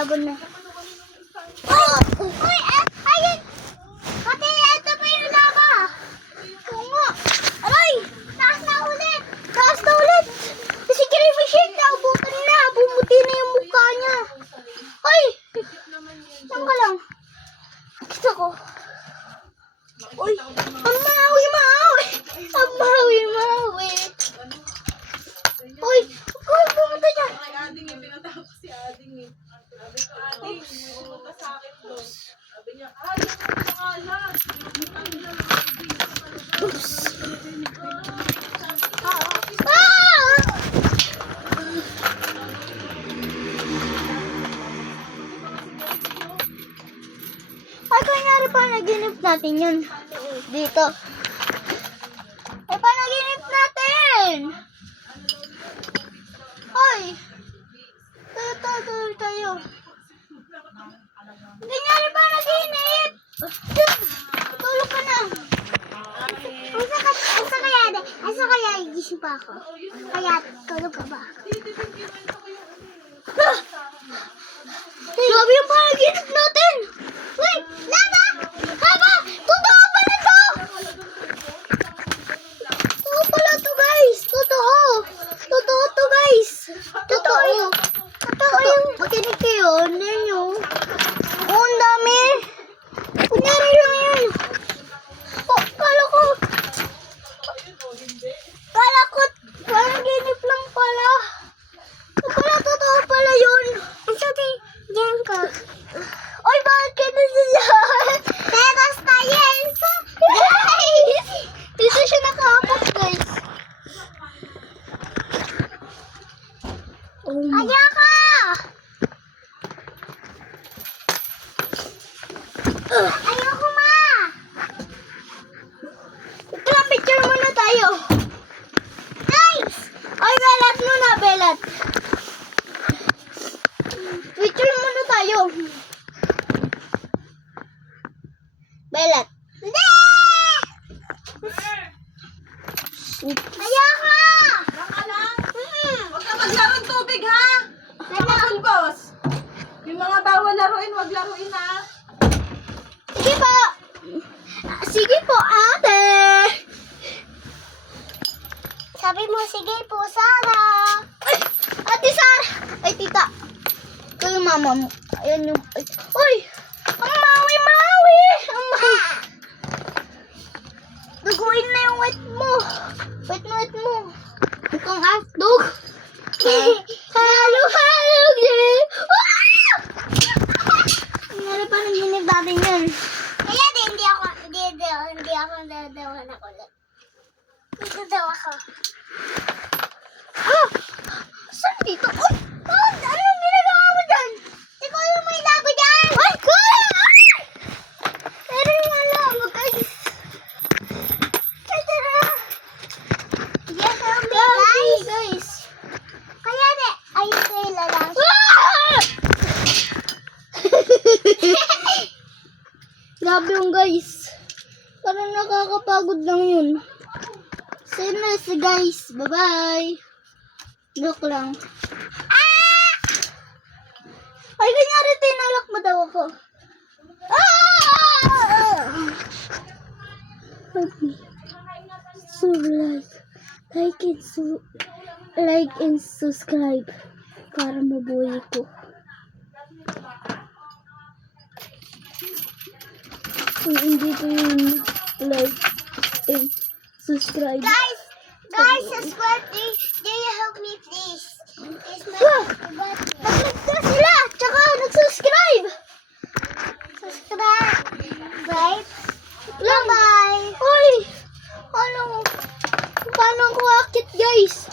laban na. Oh! Uy! Ayun! Pati, ito pa yung lava! Oo nga! Aray! Taas na ulit! Taas na ulit! Si Crayfish yun, naubutan na! Bumuti na yung mukha niya! Ay! Saan ka lang? Kita ko. Uy! Ang mawi! Ang mawi! Uy! Uy! Pumunta dyan! Ading eh, pinatawag ko si Ading eh. Sabi ko, Ading, pumunta sa akin doon. Sabi niya, yung nakakalat. Oops! Ay, kunyari pa naginip natin yun. Dito. Ay, pa naginip natin! Hoy! Tayo. Kunyari pa naginip! Tulog ka na. Asa kaya igising pa ako? Kaya tulog ka ba? Grabe yung panaginip natin! Wait! Lava! Lava! Totoo pala to! Totoo pala to, guys! Totoo! Totoo to, guys! Totoo yun! Totoo yun! Makinig kayo! Ano yun? Oh, ang dami! Kunyari lang yun! Oh, kala ko panaginip lang pala! Pala totoo pala yun! Ang sabi, diyan ka. Oy, bakit ka na dyan? Teras tayo! Guys! Dito siya nakaapak, guys. Kaya ka! Ayoko, ma! Ito lang, picture muna tayo. Guys! Oy, belat muna, belat. Picture muna tayo. Belat. Hindi! Ayoko! Baka lang. Huwag ka maglarong tubig, ha? Mga boss. Yung mga bawal laruin, wag laruin, ha? Sige po. Sige po, ate. Sabi mo, sige po, Sarah. Ay, ate Sarah. Ay, tita. Ito yung mama mo. Ayan yung... Ay. Uy! Ang mawi-mawi! Ang mawi. Duguin na yung wet mo. Wet mo. Mukhang hotdog. Halo-halog yun. Nangyari pa ng ginip natin yun. Kaya hindi ako dadawa na ulit. Dito daw ako. Ah! Saan dito? Uy! Anong ginagawa mo dyan? Di ko alam may labo dyan! Ay! Pero yung alam mo, guys. Tara! Yes, guys. Kaya na, ayun kayo lalang. Grabe yung guys. Parang nakakapagod lang yun. See you next guys. Bye-bye. Joke lang. Ay, kanyari tinalak mo daw ako. So like and subscribe para mabuhay ko. Kung hindi ko yung like and subscribe. Guys, subscribe. Do you help me please? It's my birthday. Nag-like sila, tsaka nag-subscribe. Subscribe. Bye-bye. Uy, paano ako akit guys?